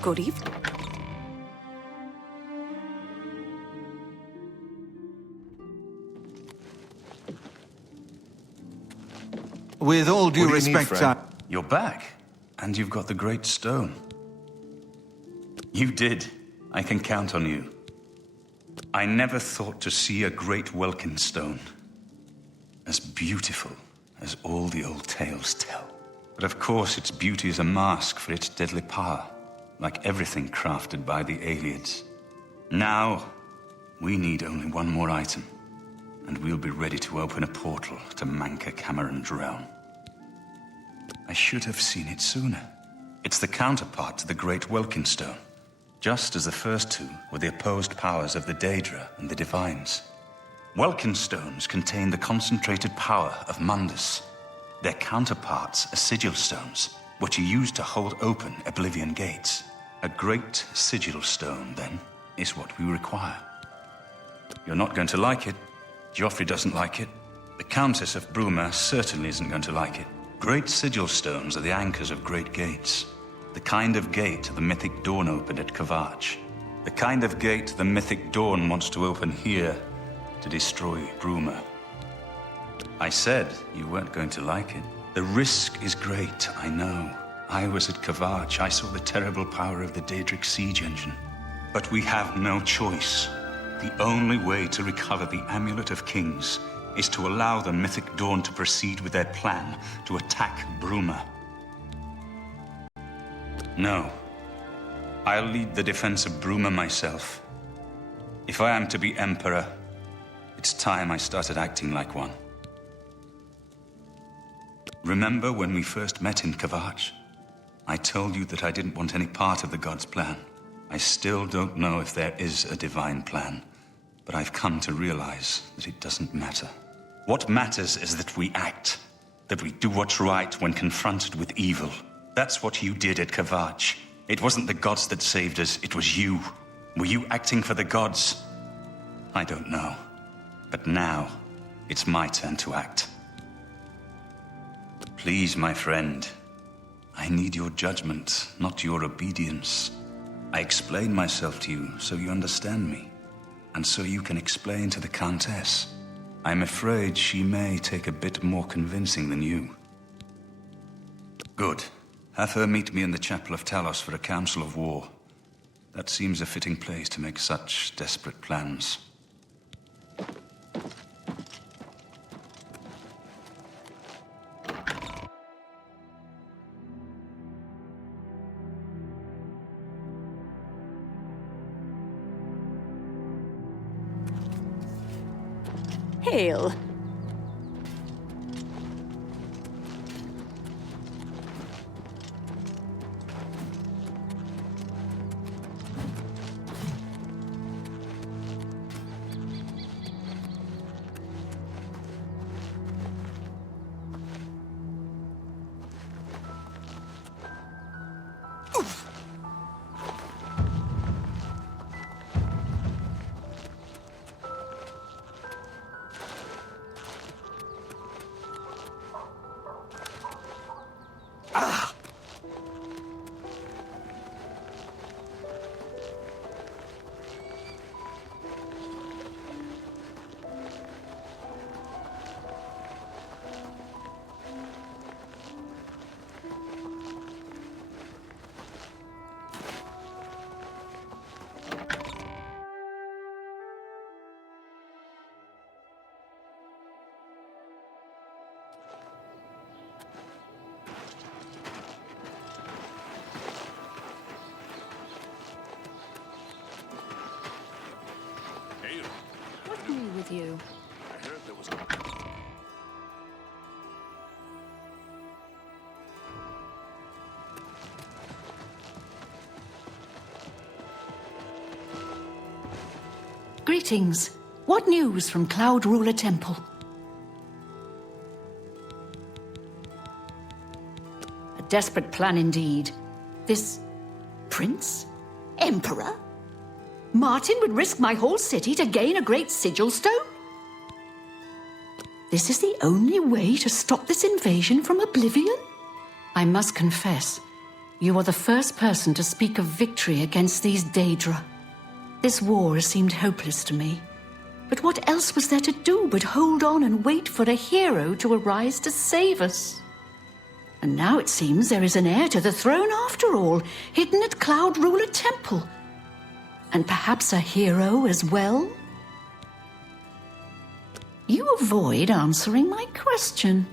Good evening. With all due respect, You're back, and you've got the Great Stone. You did. I can count on you. I never thought to see a great Welkin stone. As beautiful as all the old tales tell. But of course, its beauty is a mask for its deadly power, like everything crafted by the Aliens. Now, we need only one more item, and we'll be ready to open a portal to Manka Cameron's realm. I should have seen it sooner. It's the counterpart to the Great Welkin Stone, just as the first two were the opposed powers of the Daedra and the Divines. Welkin stones contain the concentrated power of Mundus. Their counterparts are sigil stones, which are used to hold open oblivion gates. A great sigil stone, then, is what we require. You're not going to like it. Joffrey doesn't like it. The Countess of Bruma certainly isn't going to like it. Great sigil stones are the anchors of great gates. The kind of gate the mythic Dawn opened at Kavach. The kind of gate the mythic Dawn wants to open here to destroy Bruma. I said you weren't going to like it. The risk is great, I know. I was at Kavach. I saw the terrible power of the Daedric siege engine. But we have no choice. The only way to recover the Amulet of Kings is to allow the mythic Dawn to proceed with their plan to attack Bruma. No. I'll lead the defense of Bruma myself. If I am to be Emperor, it's time I started acting like one. Remember when we first met in Kavach? I told you that I didn't want any part of the God's plan. I still don't know if there is a divine plan, but I've come to realize that it doesn't matter. What matters is that we act, that we do what's right when confronted with evil. That's what you did at Kavach. It wasn't the gods that saved us, it was you. Were you acting for the gods? I don't know. But now, it's my turn to act. Please, my friend, I need your judgment, not your obedience. I explain myself to you so you understand me, and so you can explain to the Countess. I'm afraid she may take a bit more convincing than you. Good. Have her meet me in the Chapel of Talos for a council of war. That seems a fitting place to make such desperate plans. Hail. What's new with you? I heard there was... Greetings. What news from Cloud Ruler Temple? A desperate plan indeed. This prince? Emperor? Martin would risk my whole city to gain a great sigil stone? This is the only way to stop this invasion from oblivion? I must confess, You are the first person to speak of victory against these Daedra. This war seemed hopeless to me. But what else was there to do but hold on and wait for a hero to arise to save us? And now it seems there is an heir to the throne after all, hidden at Cloud Ruler Temple. And perhaps a hero as well? You avoid answering my question.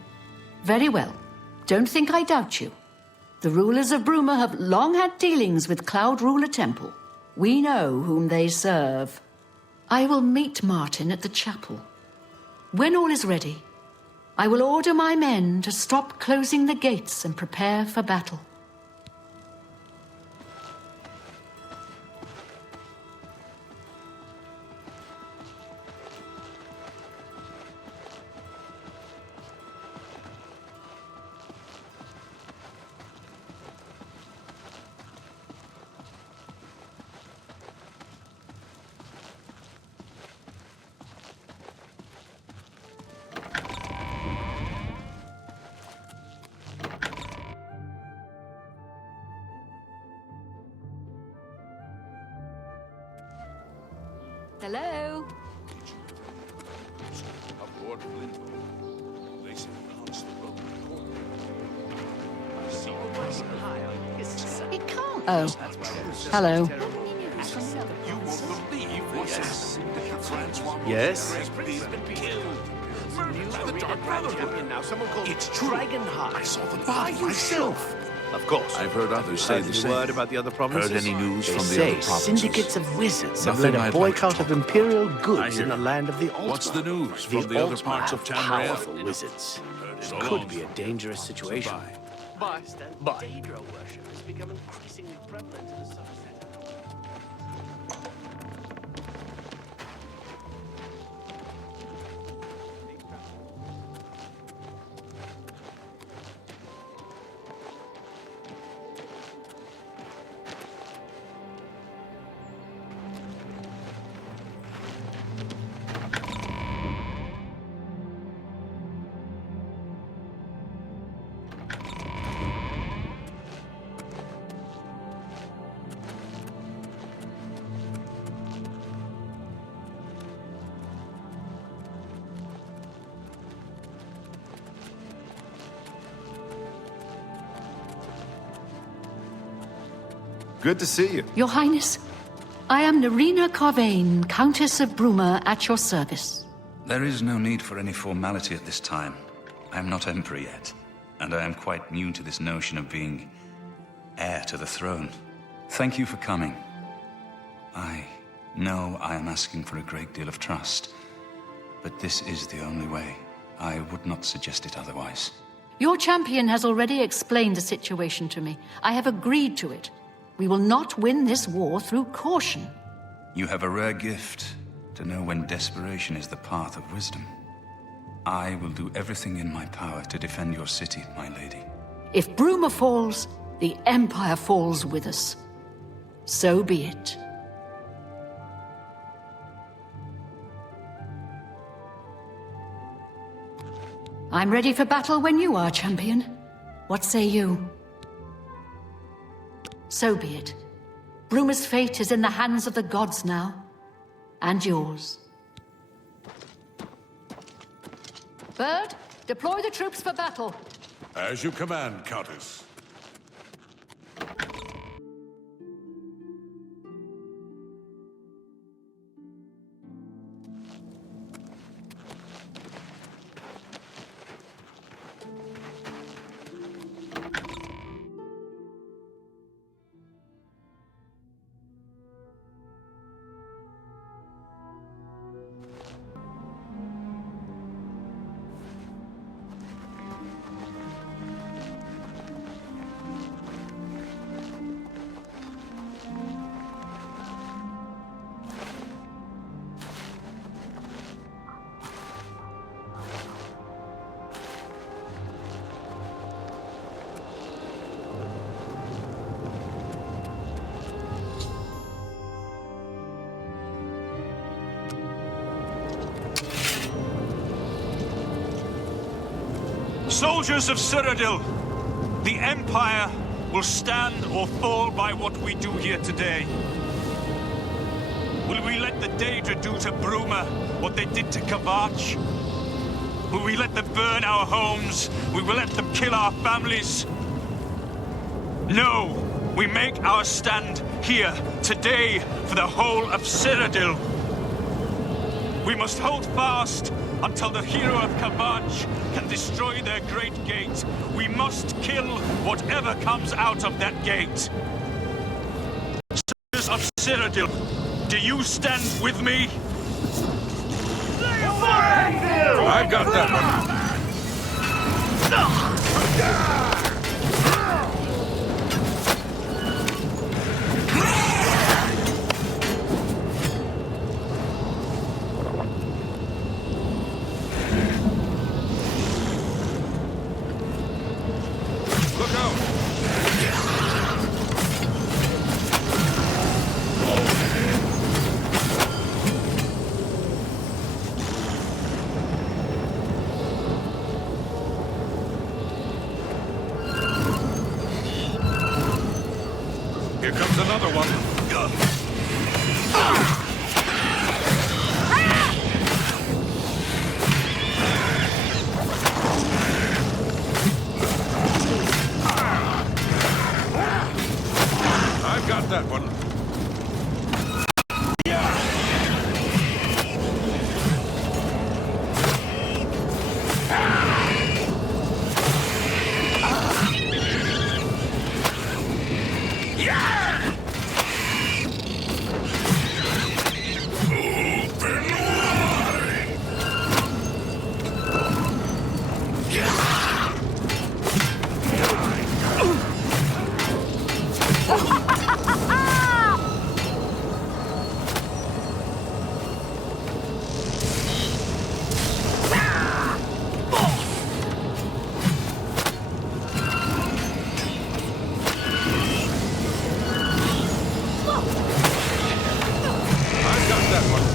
Very well. Don't think I doubt you. The rulers of Bruma have long had dealings with Cloud Ruler Temple. We know whom they serve. I will meet Martin at the chapel. When all is ready, I will order my men to stop closing the gates and prepare for battle. Hello? It can't. Oh. Hello. Yes? It's true. I saw the body myself. Of course. I've heard others say the same. Word about the other provinces? Heard any news They from the say other provinces? syndicates of wizards have Nothing led a I'd like to boycott talk of imperial I goods hear in the you. land of the Altmer. What's the news from the other Altmer parts of have Tamriel? powerful wizards. It So could long. be a dangerous situation. But Daedra worship has become increasingly prevalent in the Somerset. Good to see you. Your Highness, I am Nerina Carvain, Countess of Bruma, at your service. There is no need for any formality at this time. I am not Emperor yet, and I am quite new to this notion of being heir to the throne. Thank you for coming. I know I am asking for a great deal of trust, but this is the only way. I would not suggest it otherwise. Your champion has already explained the situation to me. I have agreed to it. We will not win this war through caution. You have a rare gift to know when desperation is the path of wisdom. I will do everything in my power to defend your city, my lady. If Bruma falls, the Empire falls with us. So be it. I'm ready for battle when you are, champion. What say you? So be it. Bruma's fate is in the hands of the gods now. And yours. Bird, deploy the troops for battle. As you command, Countess. Soldiers of Cyrodiil, the Empire will stand or fall by what we do here today. Will we let the Daedra do to Bruma what they did to Kavach? Will we let them burn our homes? Will we let them kill our families? No! We make our stand here, today, for the whole of Cyrodiil. We must hold fast until the hero of Kavach can destroy their great gate. We must kill whatever comes out of that gate. Soldiers of Cyrodiil, do you stand with me? I've got that one. Look out! Here comes another one. I've got that one. I've got that one.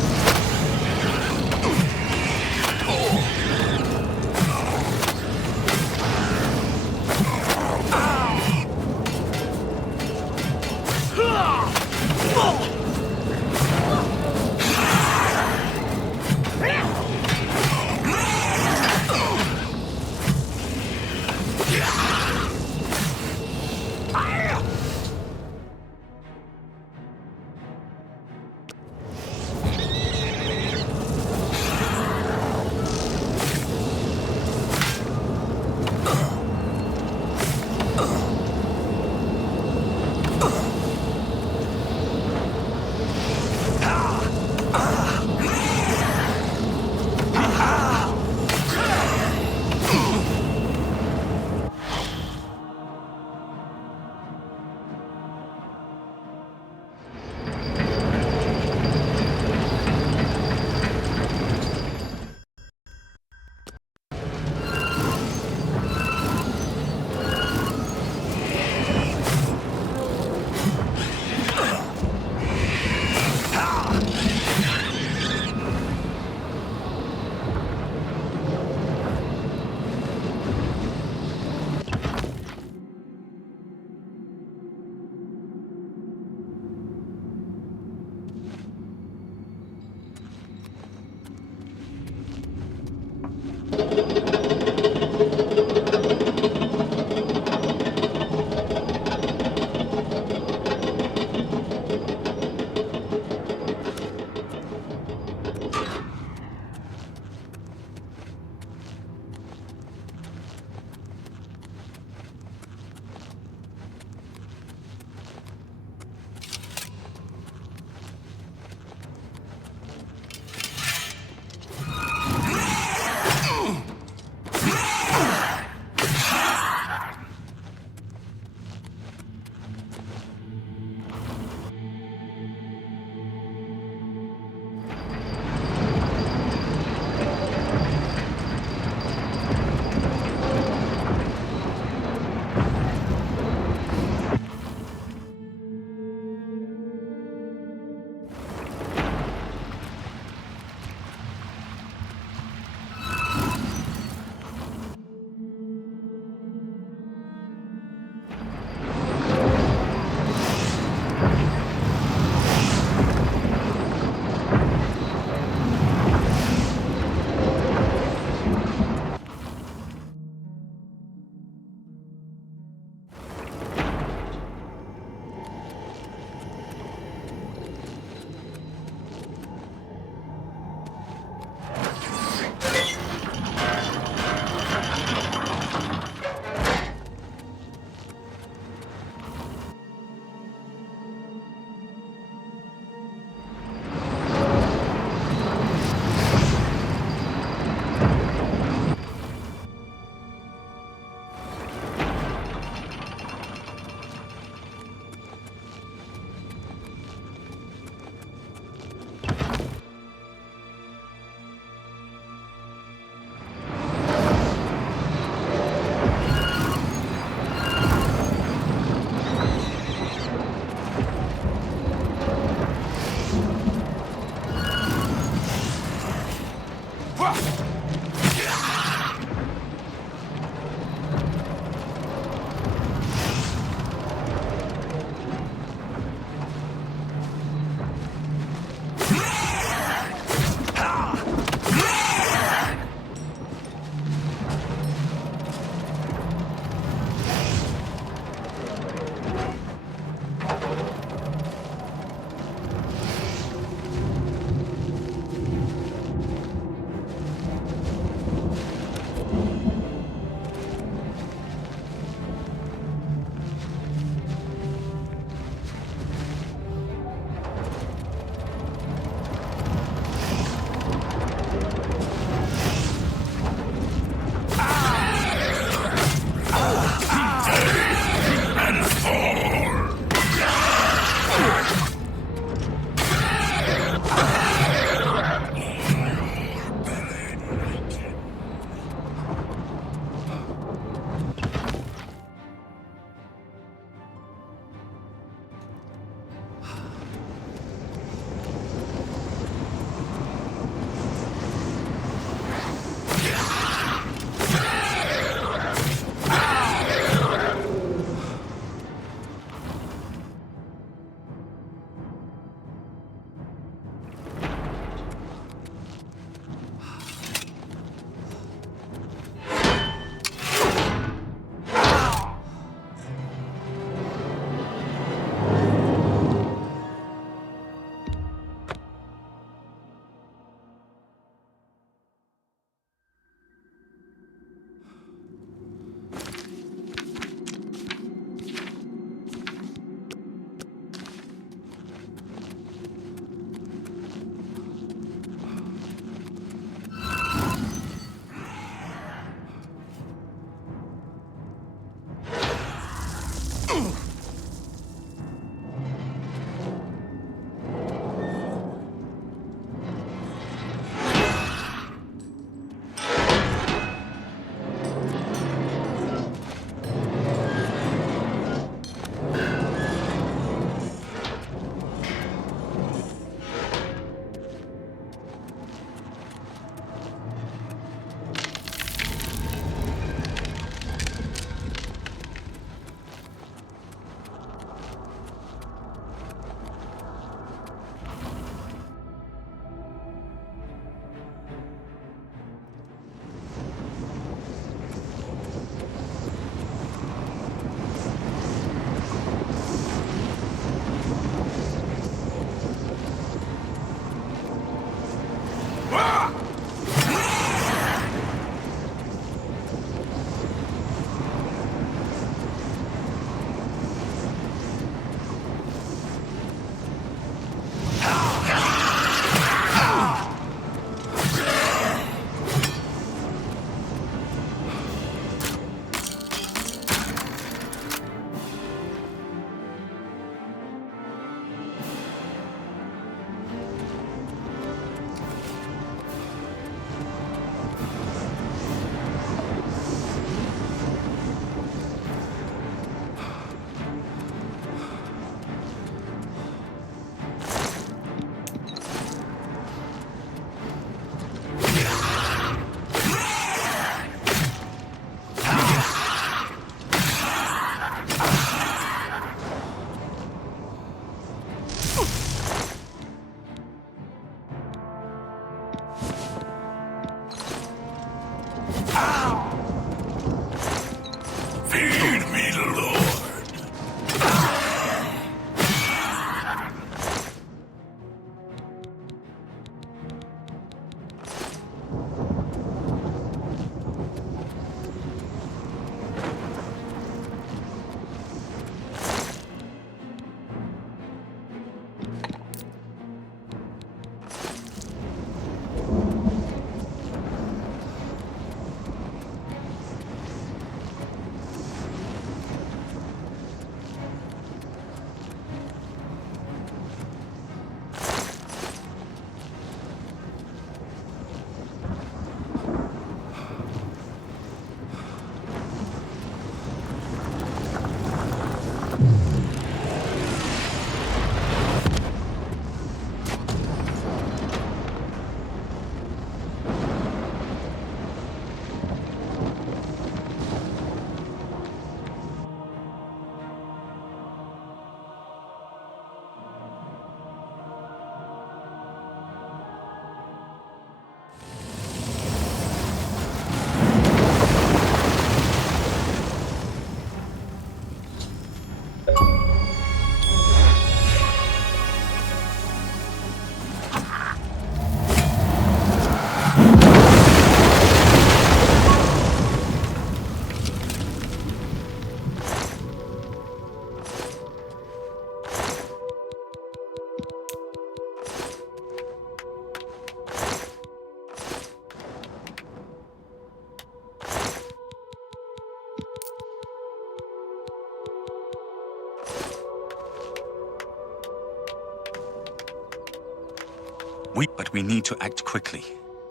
But we need to act quickly.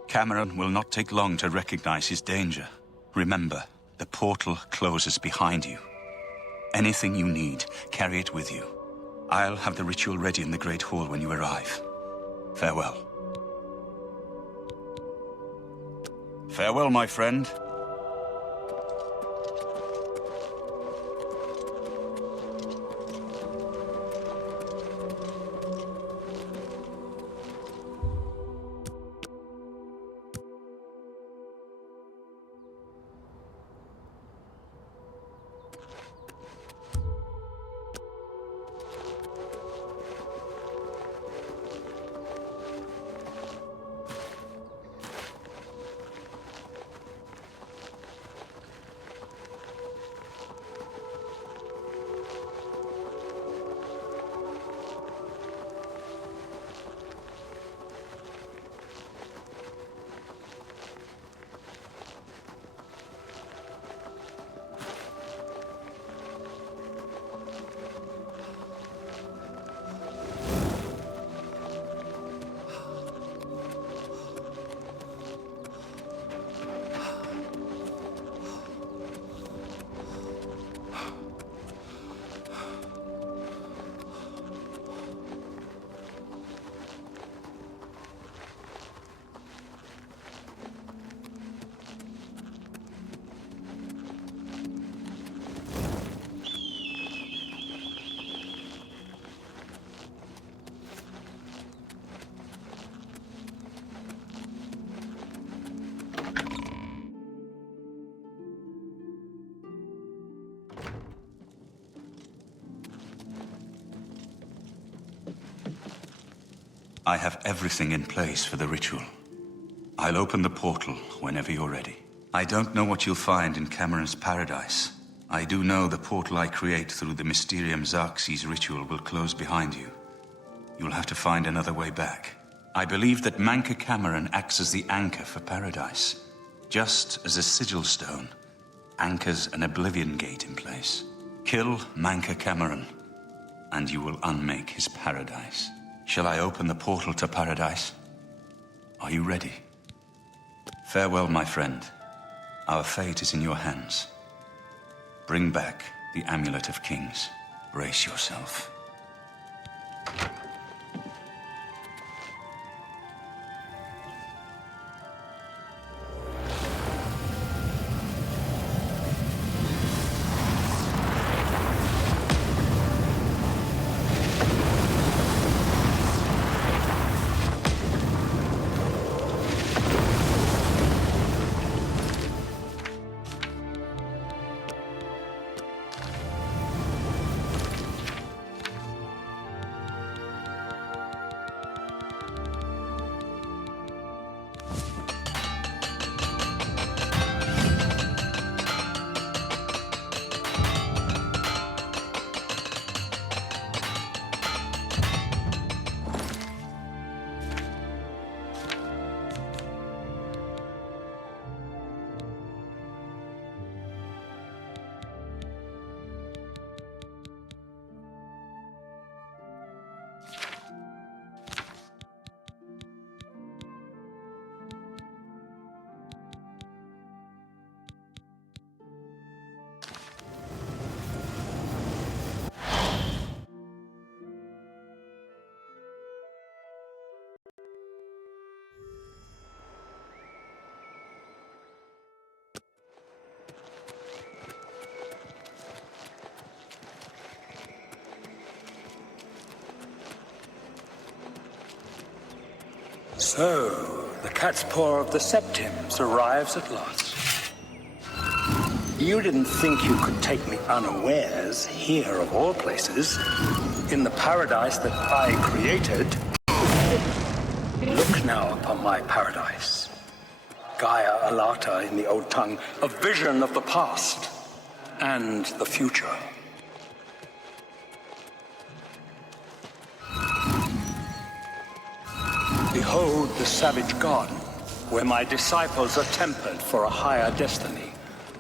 Cameron will not take long to recognize his danger. Remember, the portal closes behind you. Anything you need, carry it with you. I'll have the ritual ready in the Great Hall when you arrive. Farewell. Farewell, my friend. I have everything in place for the ritual. I'll open the portal whenever you're ready. I don't know what you'll find in Cameron's paradise. I do know the portal I create through the Mysterium Xerxes ritual will close behind you. You'll have to find another way back. I believe that Manca Cameron acts as the anchor for paradise, just as a sigil stone anchors an oblivion gate in place. Kill Manca Cameron, and you will unmake his paradise. Shall I open the portal to paradise? Are you ready? Farewell, my friend. Our fate is in your hands. Bring back the Amulet of Kings. Brace yourself. So, the cat's paw of the Septims arrives at last. You didn't think you could take me unawares here, of all places, in the paradise that I created. Look now upon my paradise. Gaia Alata in the old tongue, a vision of the past and the future. Behold the savage garden, where my disciples are tempered for a higher destiny,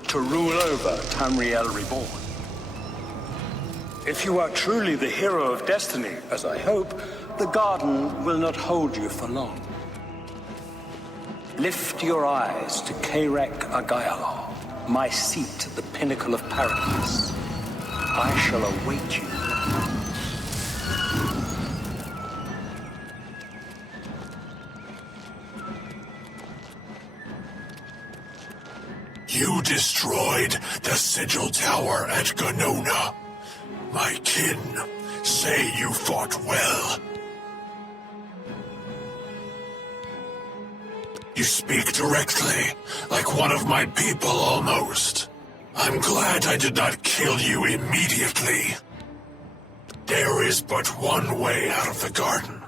to rule over Tamriel Reborn. If you are truly the hero of destiny, as I hope, the garden will not hold you for long. Lift your eyes to Kairek Agayala, my seat at the pinnacle of paradise. I shall await you. You destroyed the Sigil Tower at Ganona. My kin say you fought well. You speak directly, like one of my people almost. I'm glad I did not kill you immediately. There is but one way out of the garden.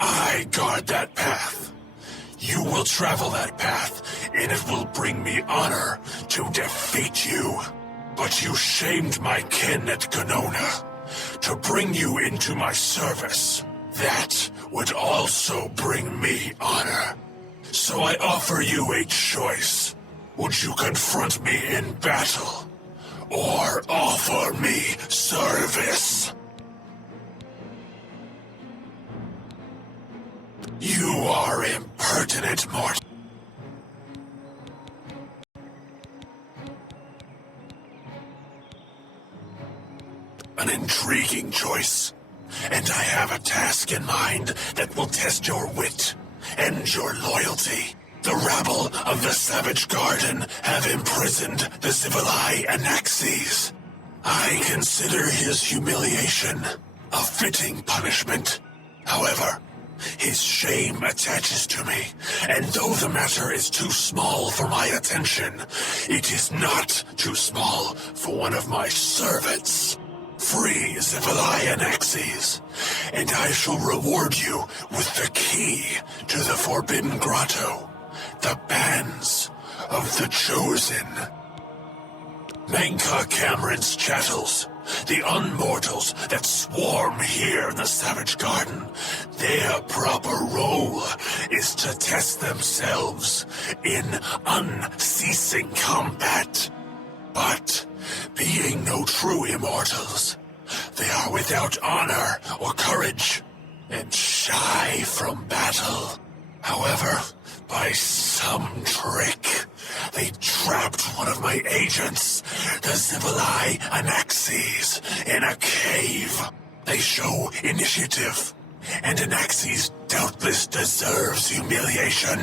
I guard that path. You will travel that path, and it will bring me honor to defeat you. But you shamed my kin at Ganona. To bring you into my service, that would also bring me honor. So I offer you a choice. Would you confront me in battle, or offer me service? You are impertinent, Mort. An intriguing choice. And I have a task in mind that will test your wit and your loyalty. The rabble of the Savage Garden have imprisoned the Zivalai Anaxes. I consider his humiliation a fitting punishment. However, his shame attaches to me, and though the matter is too small for my attention, it is not too small for one of my servants. Free Zivalai Anaxes, and I shall reward you with the key to the Forbidden Grotto, the bands of the Chosen. Menka Cameron's chattels, the unmortals that swarm here in the Savage Garden, their proper role is to test themselves in unceasing combat. But, being no true immortals, they are without honor or courage, and shy from battle. However, by some trick, they trapped one of my agents, the Zivalai Anaxes, in a cave. They show initiative, and Anaxes doubtless deserves humiliation.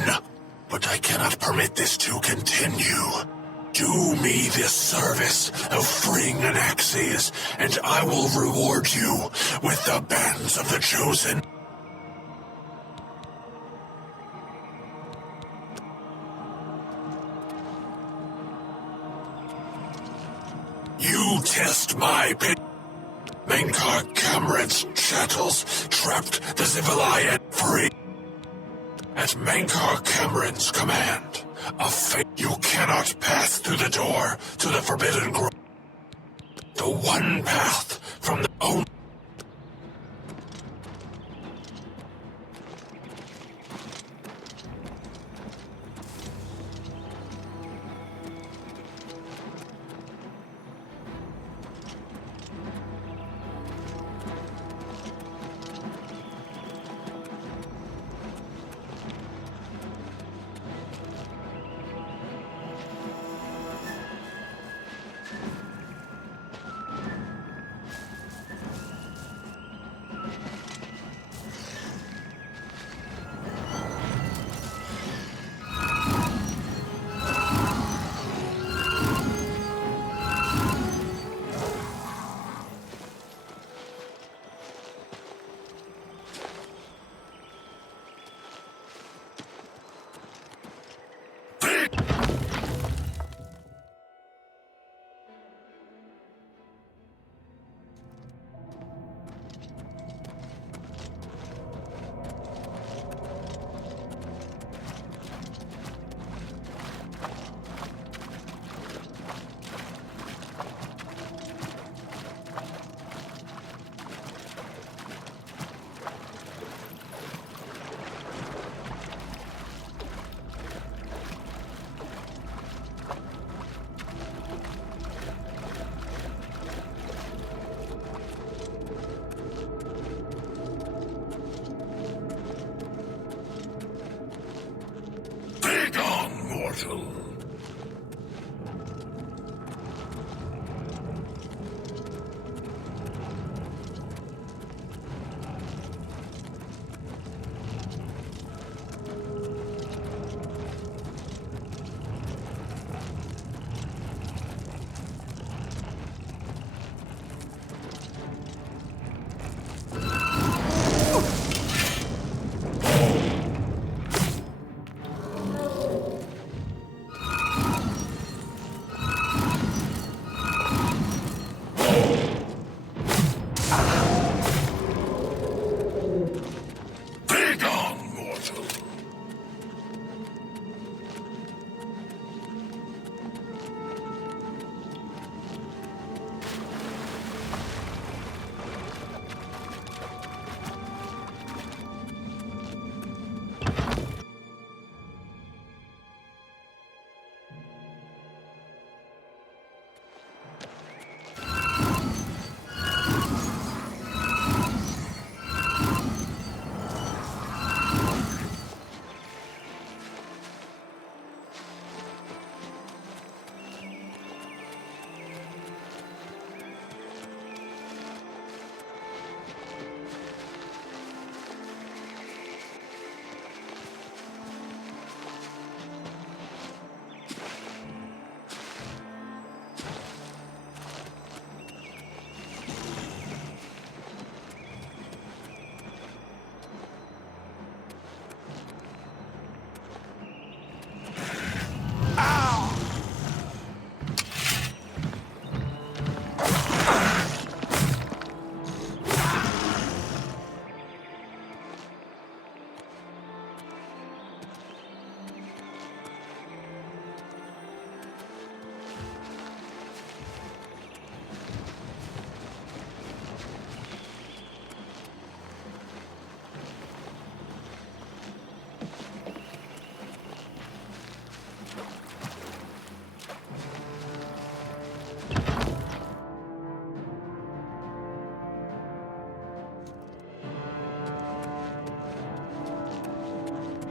But I cannot permit this to continue. Do me this service of freeing Anaxes, and I will reward you with the bands of the Chosen. You test my pit. Menkar Cameron's chattels trapped the Zivalai free. At Menkar Cameron's command, a fate you cannot pass through the door to the Forbidden Grove. The one path from the own. mortal.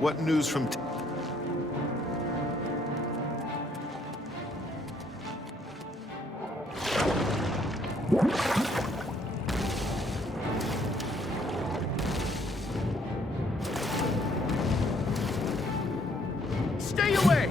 What news from... Stay away!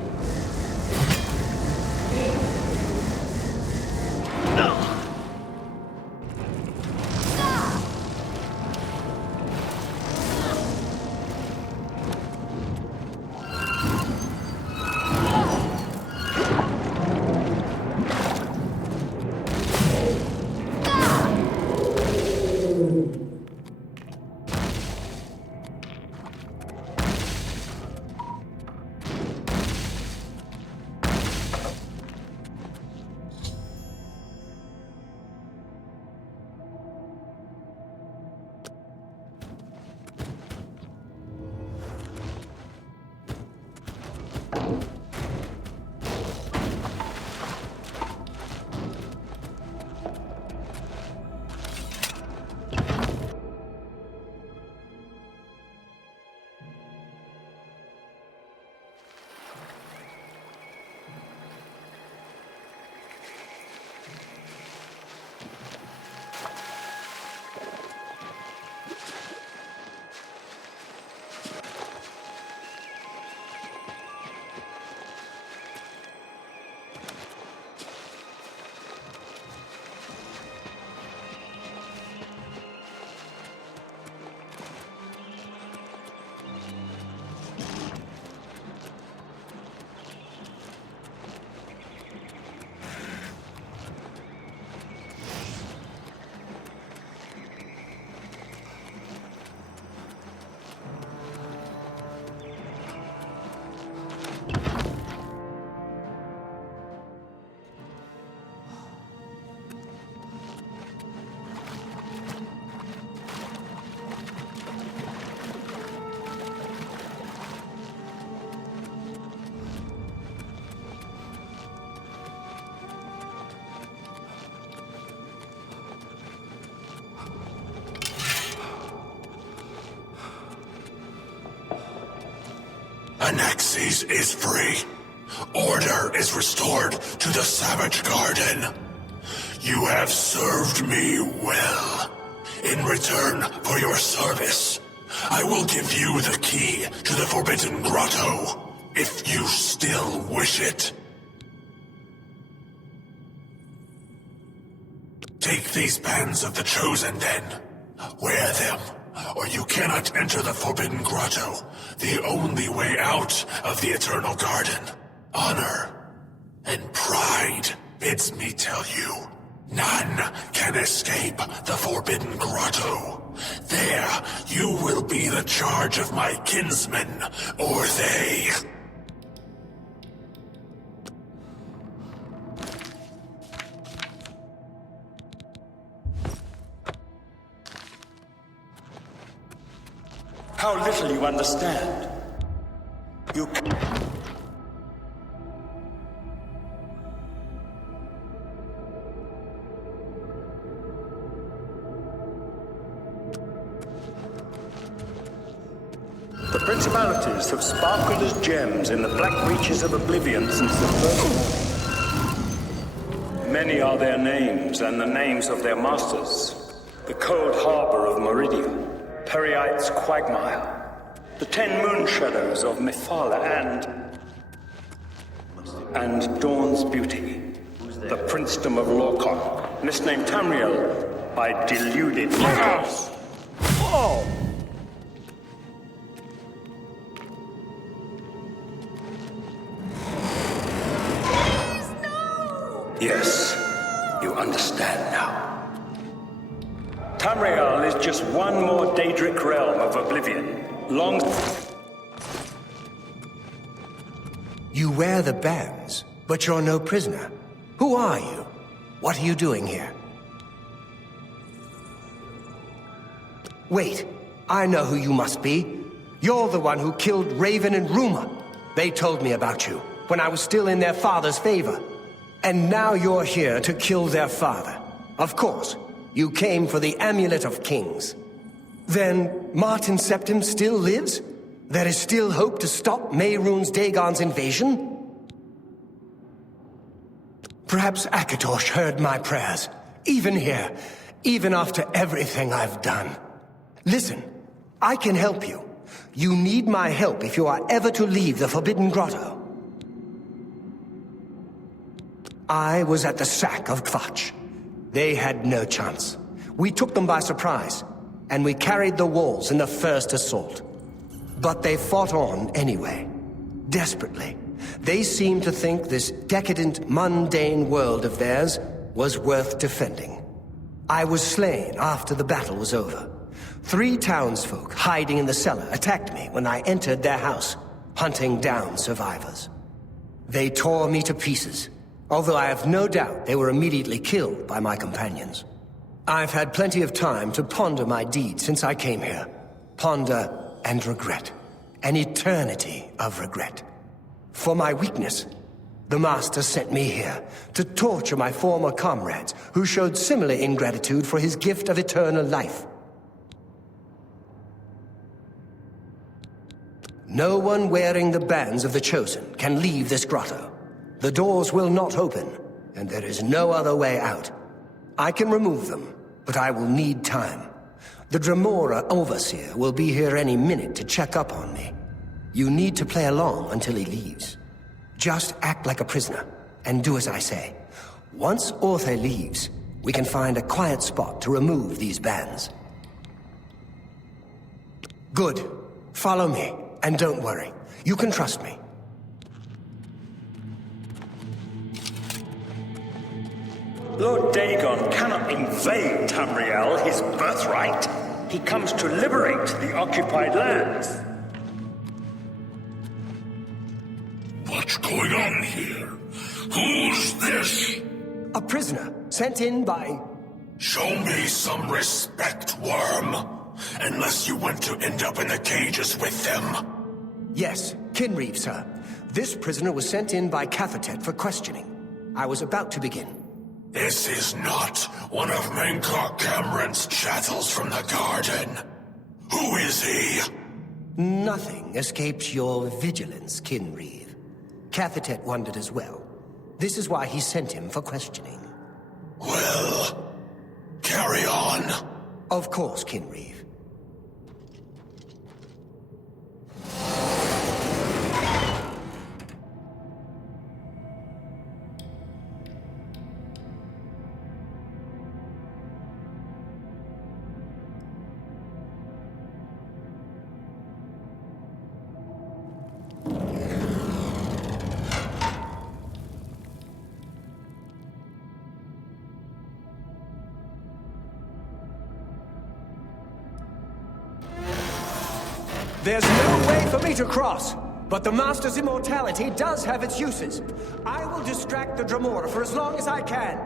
Anaxes is free. order is restored to the Savage Garden. You have served me well. In return for your service, I will give you the key to the Forbidden Grotto, if you still wish it. Take these bands of the Chosen, then. Wear them, or you cannot enter the Forbidden Grotto, the only way out of the Eternal Garden. Honor and pride bids me tell you, none can escape the Forbidden Grotto. There, you will be the charge of my kinsmen, or they. How little you understand. You The principalities have sparkled as gems in the black reaches of oblivion since the first war. Many are their names and the names of their masters. The cold harbor of Meridian, Periite's quagmire, the 10 moon shadows of Mephala and Dawn's beauty, the princedom of Lorcan, misnamed Tamriel by deluded mortals. Whoa! Yes, you understand now. Tamriel is just one more Daedric realm of oblivion. You wear the bands, but you're no prisoner. Who are you? What are you doing here? Wait, I know who you must be. You're the one who killed Raven and Rumor. They told me about you when I was still in their father's favor. And now you're here to kill their father. Of course, you came for the Amulet of Kings. Then Martin Septim still lives? There is still hope to stop Mehrunes Dagon's invasion? Perhaps Akatosh heard my prayers, even here, even after everything I've done. Listen, I can help you. You need my help if you are ever to leave the Forbidden Grotto. I was at the sack of Kvatch. They had no chance. We took them by surprise, and we carried the walls in the first assault. But they fought on anyway, desperately. They seemed to think this decadent, mundane world of theirs was worth defending. I was slain after the battle was over. 3 townsfolk hiding in the cellar attacked me when I entered their house, hunting down survivors. They tore me to pieces, although I have no doubt they were immediately killed by my companions. I've had plenty of time to ponder my deed since I came here. Ponder and regret. An eternity of regret. For my weakness, the Master sent me here to torture my former comrades who showed similar ingratitude for his gift of eternal life. No one wearing the bands of the Chosen can leave this grotto. The doors will not open, and there is no other way out. I can remove them, but I will need time. The Dremora Overseer will be here any minute to check up on me. You need to play along until he leaves. Just act like a prisoner, and do as I say. Once Orthe leaves, we can find a quiet spot to remove these bands. Good. Follow me, and don't worry. You can trust me. Lord Dagon cannot invade Tamriel, his birthright. He comes to liberate the occupied lands. What's going on here? Who's this? A prisoner, sent in by... Show me some respect, worm. Unless you want to end up in the cages with them. Yes, Kinreeve, sir. This prisoner was sent in by Cathatet for questioning. I was about to begin. This is not one of Menkar Cameron's chattels from the garden. Who is he? Nothing escapes your vigilance, Kinreeve. Cathitet wondered as well. This is why he sent him for questioning. Well, carry on. Of course, Kinreeve. There's no way for me to cross, but the Master's immortality does have its uses. I will distract the Dremora for as long as I can.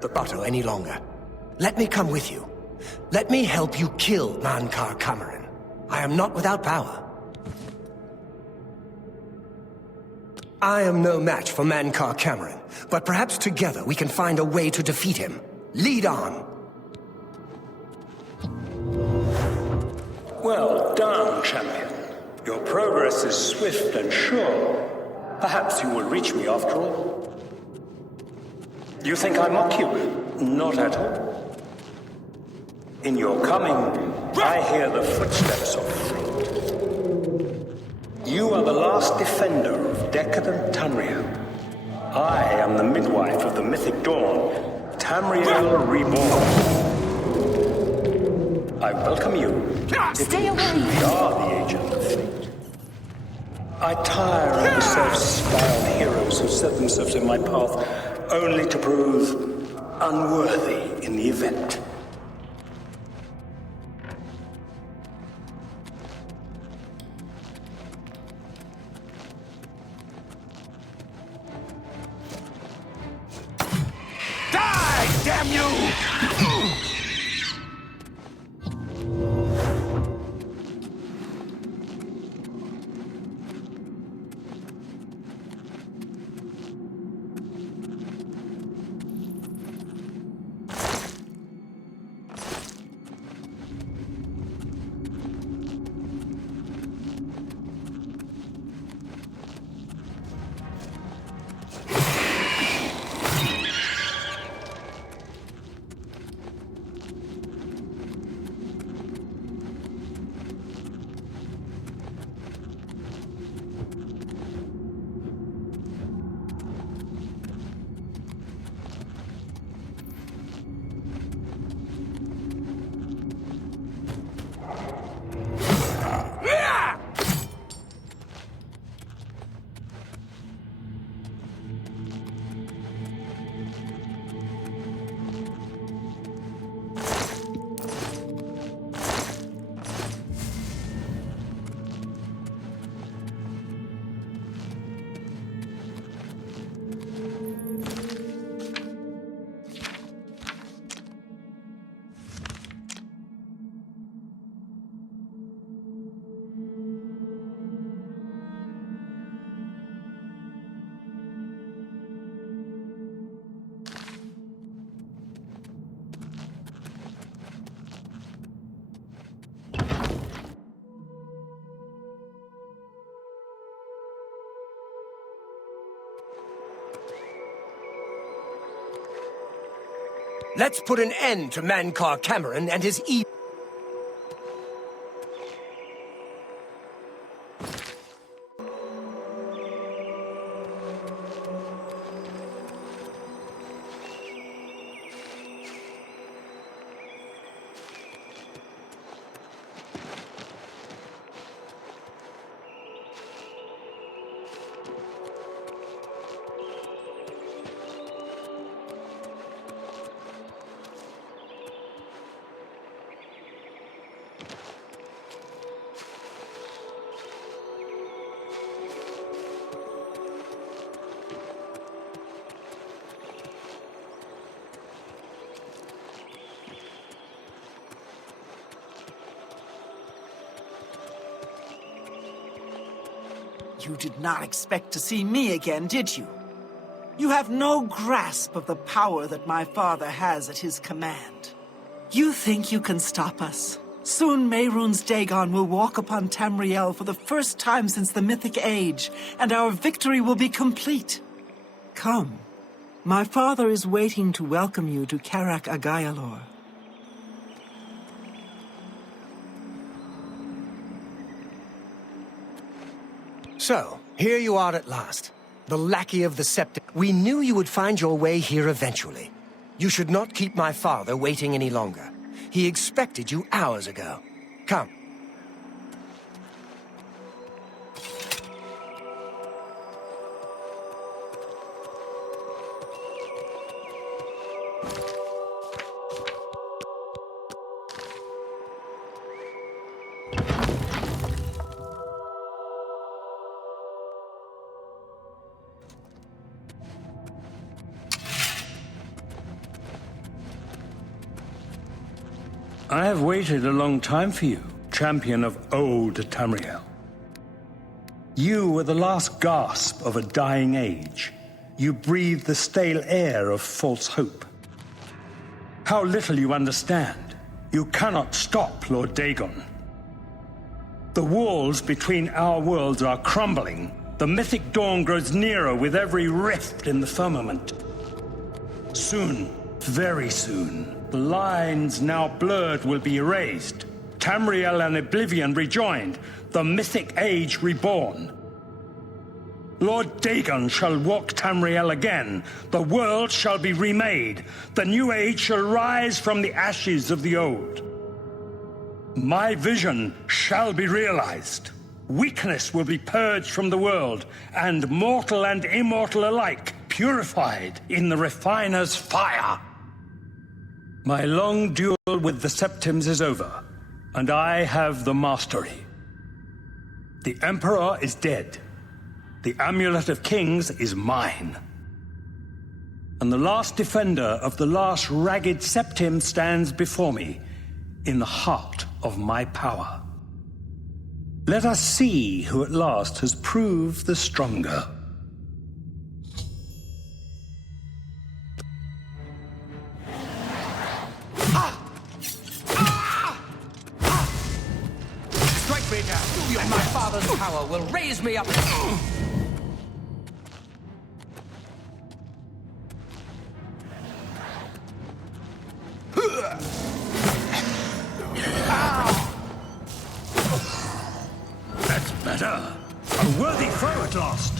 The Botto any longer. Let me come with you. Let me help you kill Mankar Cameron. I am not without power. I am no match for Mankar Cameron, but perhaps together we can find a way to defeat him. Lead on! Well done, champion. Your progress is swift and sure. Perhaps you will reach me after all. You think I mock you? Not at all. In your coming, I hear the footsteps of fate. You are the last defender of decadent Tamriel. I am the midwife of the mythic dawn, Tamriel Reborn. I welcome you. Stay away! We are the agent of fate. I tire of the self-styled heroes who set themselves in my path only to prove unworthy in the event. Die, damn you! Let's put an end to Mankar Cameron and his evil. You did not expect to see me again, did you? You have no grasp of the power that my father has at his command. You think you can stop us? Soon Mehrunes Dagon will walk upon Tamriel for the first time since the Mythic Age, and our victory will be complete. Come. My father is waiting to welcome you to Karak Agayalor. So, here you are at last. The lackey of the scepter. We knew you would find your way here eventually. You should not keep my father waiting any longer. He expected you hours ago. Come. I have waited a long time for you, champion of old Tamriel. You were the last gasp of a dying age. You breathed the stale air of false hope. How little you understand. You cannot stop Lord Dagon. The walls between our worlds are crumbling. The mythic dawn grows nearer with every rift in the firmament. Soon, very soon, the lines now blurred will be erased. Tamriel and oblivion rejoined, the mythic age reborn. Lord Dagon shall walk Tamriel again. The world shall be remade. The new age shall rise from the ashes of the old. My vision shall be realized. Weakness will be purged from the world, and mortal and immortal alike purified in the refiner's fire. My long duel with the Septims is over, and I have the mastery. The Emperor is dead. The Amulet of Kings is mine. And the last defender of the last ragged Septim stands before me, in the heart of my power. Let us see who at last has proved the stronger. Strike me down, and my father's power will raise me up. That's better. A worthy foe at last.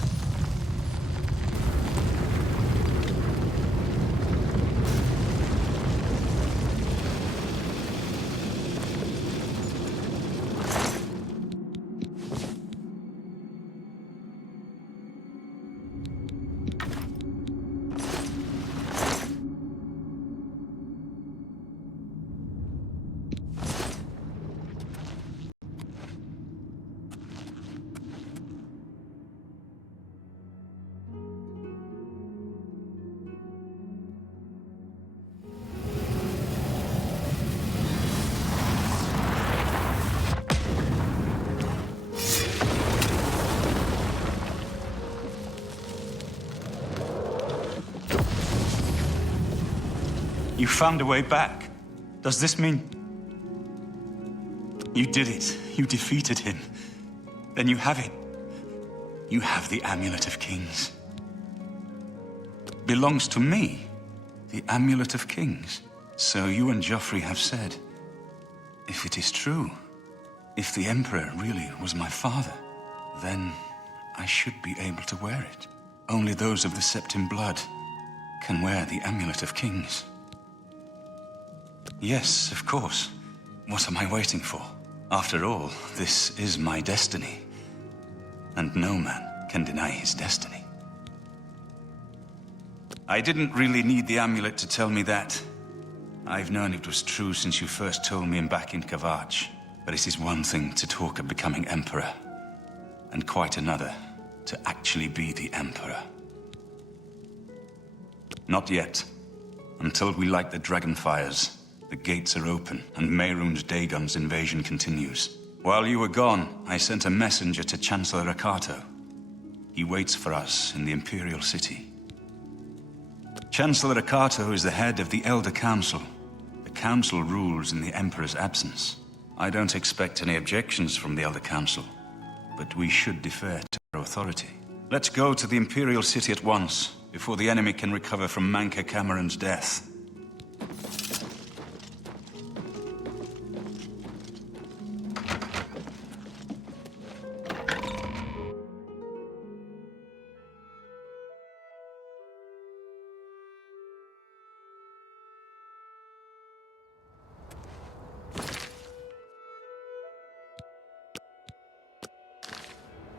You found a way back. Does this mean... You did it. You defeated him. Then you have it. You have the Amulet of Kings. Belongs to me. The Amulet of Kings. So you and Joffrey have said, if it is true, if the Emperor really was my father, then I should be able to wear it. Only those of the Septim blood can wear the Amulet of Kings. Yes, of course. What am I waiting for? After all, this is my destiny. And no man can deny his destiny. I didn't really need the amulet to tell me that. I've known it was true since you first told me back in Kvatch. But it is one thing to talk of becoming Emperor, and quite another to actually be the Emperor. Not yet. Until we light the dragon fires, the gates are open, and Mehrunes Dagon's invasion continues. While you were gone, I sent a messenger to Chancellor Akato. He waits for us in the Imperial City. Chancellor Akato is the head of the Elder Council. The Council rules in the Emperor's absence. I don't expect any objections from the Elder Council, but we should defer to our authority. Let's go to the Imperial City at once, before the enemy can recover from Manca Cameron's death.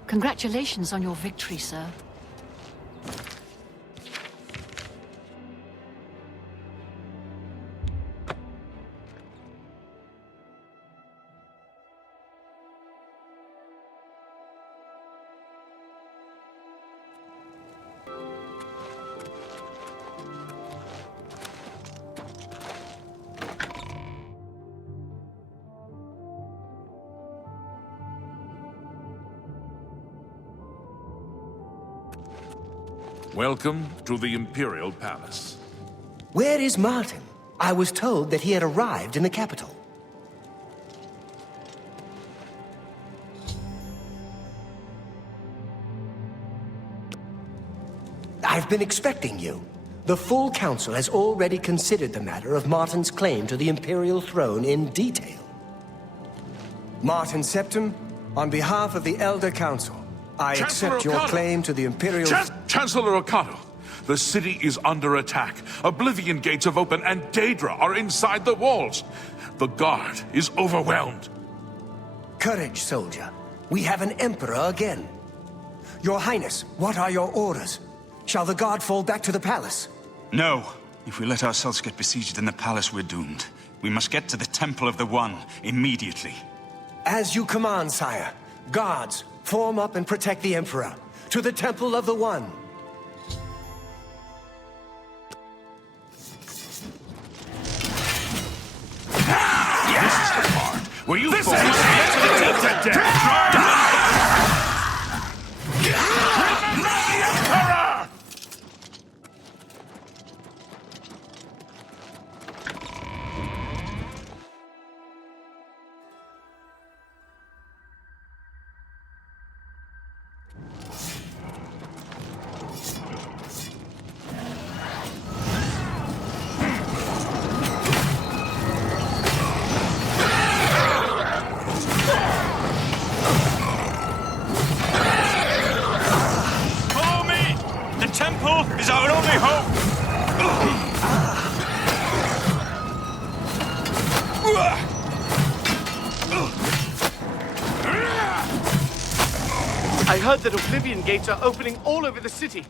Congratulations on your victory, sir. Welcome to the Imperial Palace. Where is Martin? I was told that he had arrived in the capital. I've been expecting you. The full council has already considered the matter of Martin's claim to the Imperial throne in detail. Martin Septim, on behalf of the Elder Council, I accept your claim to the Imperial... Chancellor Akato, the city is under attack. Oblivion gates have opened and Daedra are inside the walls. The guard is overwhelmed. Courage, soldier. We have an emperor again. Your Highness, what are your orders? Shall the guard fall back to the palace? No. If we let ourselves get besieged in the palace, we're doomed. We must get to the Temple of the One immediately. As you command, sire. Guards, form up and protect the Emperor. To the Temple of the One. This is the part where you fall to death. I heard that Oblivion gates are opening all over the city.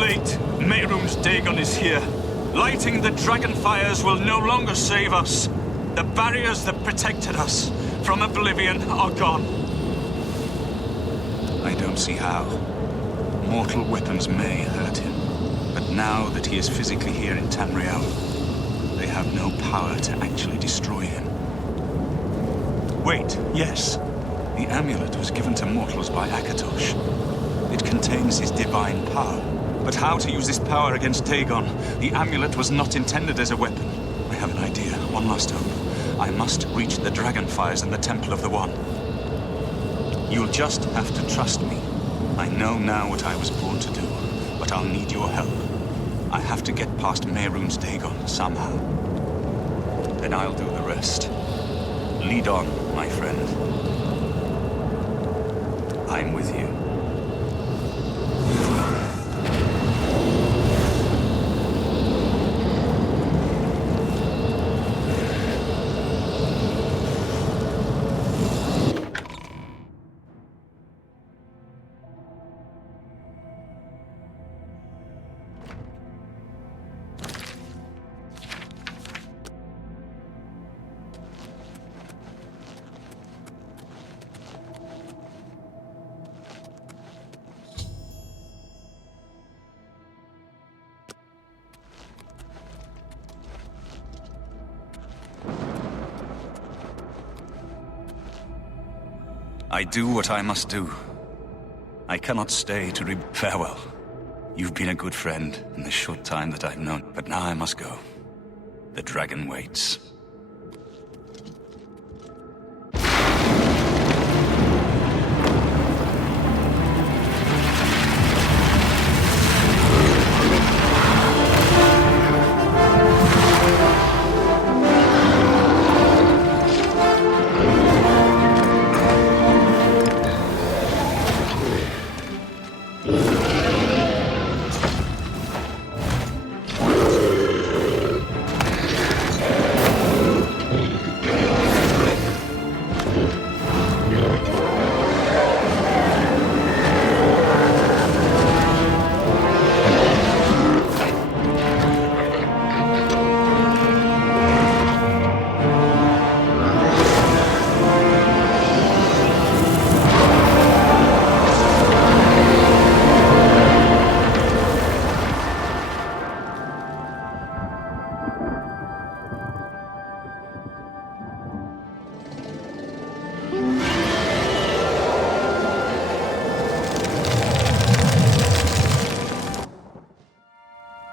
late. Mehrunes Dagon is here. Lighting the dragon fires will no longer save us. The barriers that protected us from oblivion are gone. I don't see how. Mortal weapons may hurt him, but now that he is physically here in Tamriel, they have no power to actually destroy him. Wait, yes. The amulet was given to mortals by Akatosh. It contains his divine power. But how to use this power against Dagon? The amulet was not intended as a weapon. I have an idea. One last hope. I must reach the dragon fires in the Temple of the One. You'll just have to trust me. I know now what I was born to do, but I'll need your help. I have to get past Mehrunes Dagon somehow. Then I'll do the rest. Lead on, my friend. I'm with you. I do what I must do. I cannot stay to farewell. You've been a good friend in the short time that I've known, but now I must go. The dragon waits.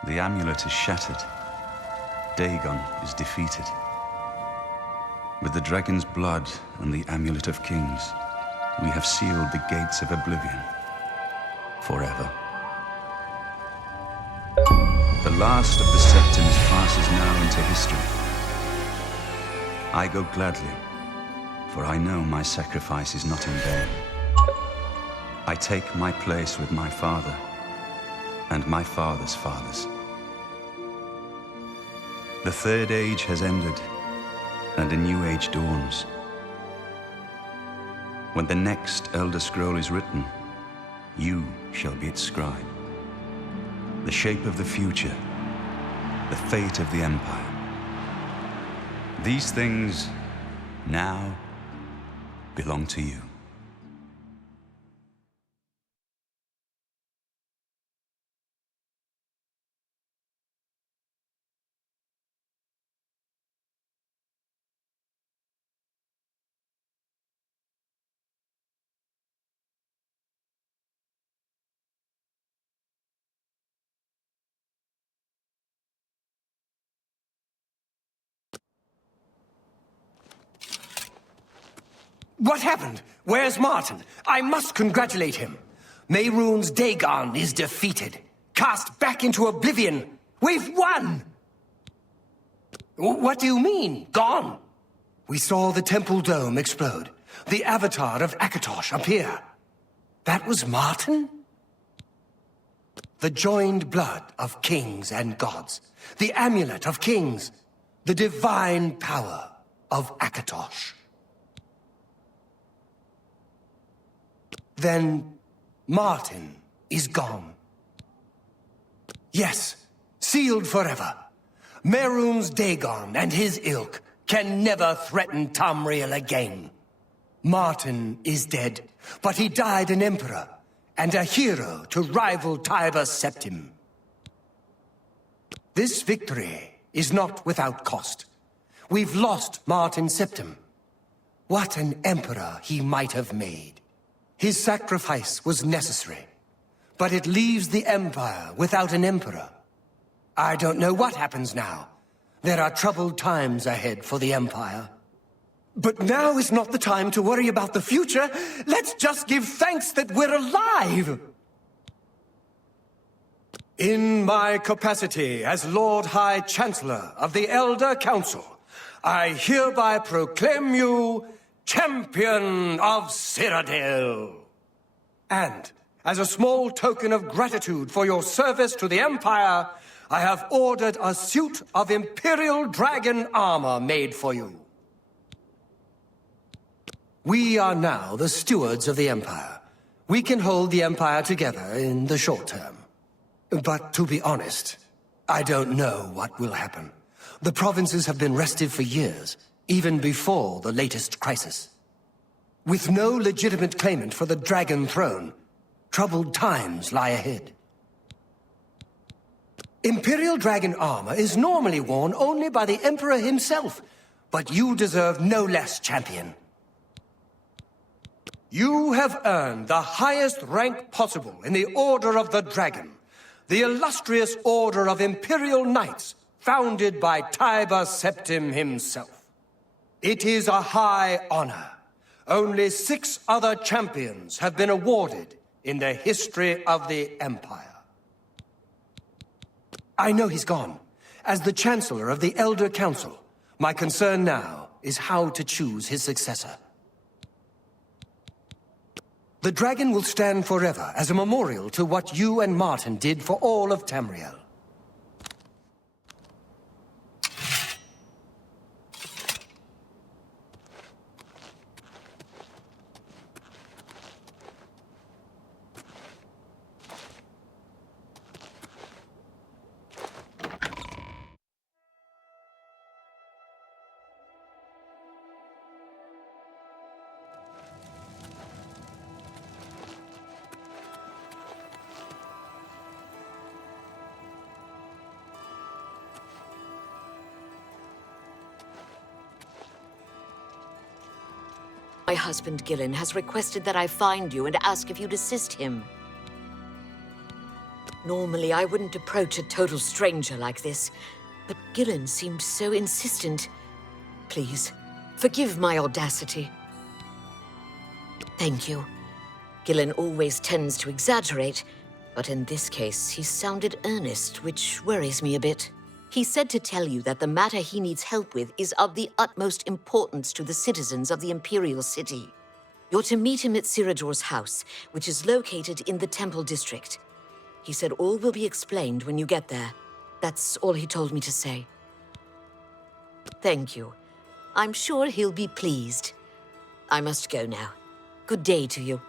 The amulet is shattered. Dagon is defeated. With the dragon's blood and the amulet of kings, we have sealed the gates of oblivion forever. The last of the Septons passes now into history. I go gladly, for I know my sacrifice is not in vain. I take my place with my father and my father's fathers. The Third Age has ended, and a new age dawns. When the next Elder Scroll is written, you shall be its scribe. The shape of the future, the fate of the Empire. These things now belong to you. What happened? Where's Martin? I must congratulate him. Mehrunes Dagon is defeated. Cast back into oblivion. We've won! What do you mean, gone? We saw the temple dome explode. The avatar of Akatosh appear. That was Martin? The joined blood of kings and gods. The amulet of kings. The divine power of Akatosh. Then Martin is gone. Yes, sealed forever. Merun's Dagon and his ilk can never threaten Tamriel again. Martin is dead, but he died an emperor and a hero to rival Tiber Septim. This victory is not without cost. We've lost Martin Septim. What an emperor he might have made. His sacrifice was necessary, but it leaves the Empire without an emperor. I don't know what happens now. There are troubled times ahead for the Empire. But now is not the time to worry about the future. Let's just give thanks that we're alive! In my capacity as Lord High Chancellor of the Elder Council, I hereby proclaim you Champion of Cyrodiil. And, as a small token of gratitude for your service to the Empire, I have ordered a suit of Imperial Dragon armor made for you. We are now the stewards of the Empire. We can hold the Empire together in the short term. But to be honest, I don't know what will happen. The provinces have been restive for years, even before the latest crisis. With no legitimate claimant for the Dragon Throne, troubled times lie ahead. Imperial Dragon armor is normally worn only by the Emperor himself, but you deserve no less, champion. You have earned the highest rank possible in the Order of the Dragon, the illustrious Order of Imperial Knights, founded by Tiber Septim himself. It is a high honor. Only 6 other champions have been awarded in the history of the Empire. I know he's gone. As the Chancellor of the Elder Council, my concern now is how to choose his successor. The dragon will stand forever as a memorial to what you and Martin did for all of Tamriel. My husband, Gillen, has requested that I find you and ask if you'd assist him. Normally, I wouldn't approach a total stranger like this, but Gillen seemed so insistent. Please, forgive my audacity. Thank you. Gillen always tends to exaggerate, but in this case, he sounded earnest, which worries me a bit. He said to tell you that the matter he needs help with is of the utmost importance to the citizens of the Imperial City. You're to meet him at Cyrodiil's house, which is located in the Temple District. He said all will be explained when you get there. That's all he told me to say. Thank you. I'm sure he'll be pleased. I must go now. Good day to you.